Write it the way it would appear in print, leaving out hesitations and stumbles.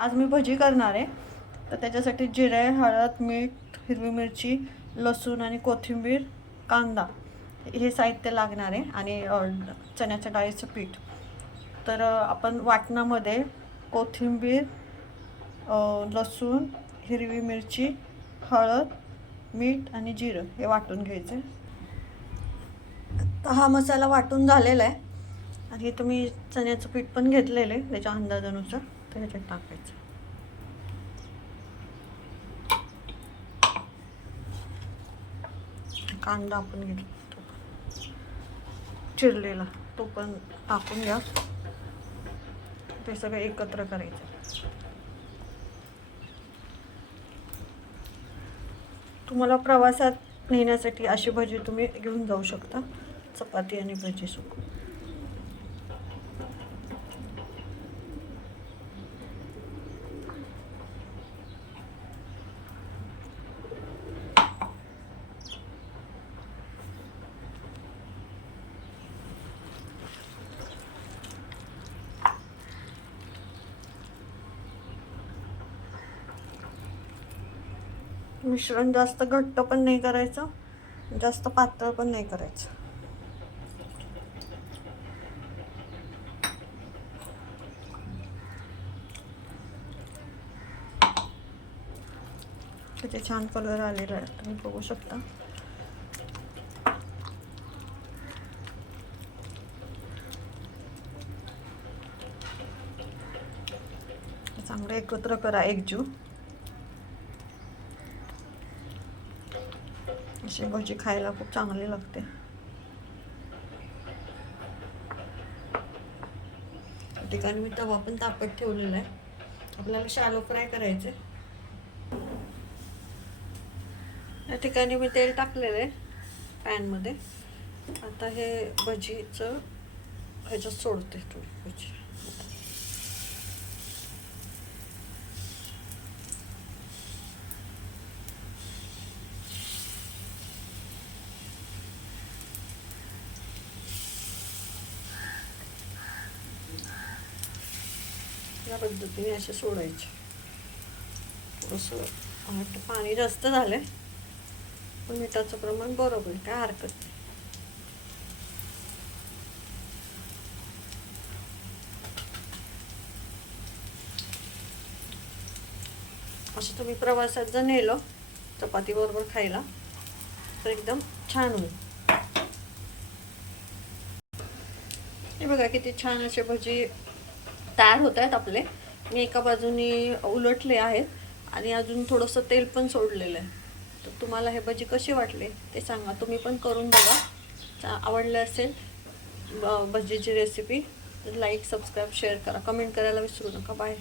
आज मी भजी करणार आहे, तर त्याच्यासाठी जिरे, हळद, मीठ, हिरवी मिरची, लसूण आणि कोथिंबीर, कांदा हे साहित्य लागणार आहे आणि चण्याच्या डाळीचं पीठ. तर आपण वाटणामध्ये कोथिंबीर, लसूण, हिरवी मिरची, हळद, मीठ आणि जिरं हे वाटून घ्यायचं. तर हा मसाला वाटून झालेला आहे आणि तुम्ही चण्याचं पीठ पण घेतलेलं आहे त्याच्या अंदाजानुसार, तर ह्याच्यात टाकायचं. कांदा आपण घेतो चिरलेला, तो पण टाकून घ्या. ते सगळं एकत्र करायचं. तुम्हाला प्रवासात नेण्यासाठी अशी भजी तुम्ही घेऊन जाऊ शकता, चपाती आणि भजी सुक. मिश्रण जास्त घट्ट पण नाही करायचं, जास्त पातळ पण नाही करायचं. किती छान कलर आलेला आहे, तुम्ही बघू शकता. चांगलं एकत्र करा, एकजीव. अशी भजी खायला खूप चांगली लागते. त्या ठिकाणी मी तवा पण तापत ठेवलेला आहे. आपल्याला शॅलो फ्राय करायचे. या ठिकाणी मी तेल टाकलेलं आहे पॅनमध्ये. आता हे भजीचं ह्याच्यात सोडते थोडी भजी. या पद्धतीने असे सोडायचे. थोडंसं पाणी जास्त झालंय, पण मिठाचं प्रमाण बरोबर, काय हरकत नाही. असं तुम्ही प्रवासात जर नेलं चपाती बरोबर खायला तर एकदम छान होईल. हे बघा किती छान असे भजी तयार होत आहेत आपले. मी एका बाजूनी उलटले आहेत आणि अजून थोडंसं तेल पण सोडलेलं आहे. तर तुम्हाला हे भजी कशी वाटले ते सांगा. तुम्ही पण करून बघा. आवडले असेल भजीची रेसिपी तर लाईक, सबस्क्राईब, शेअर करा, कमेंट करायला विसरू नका. बाय.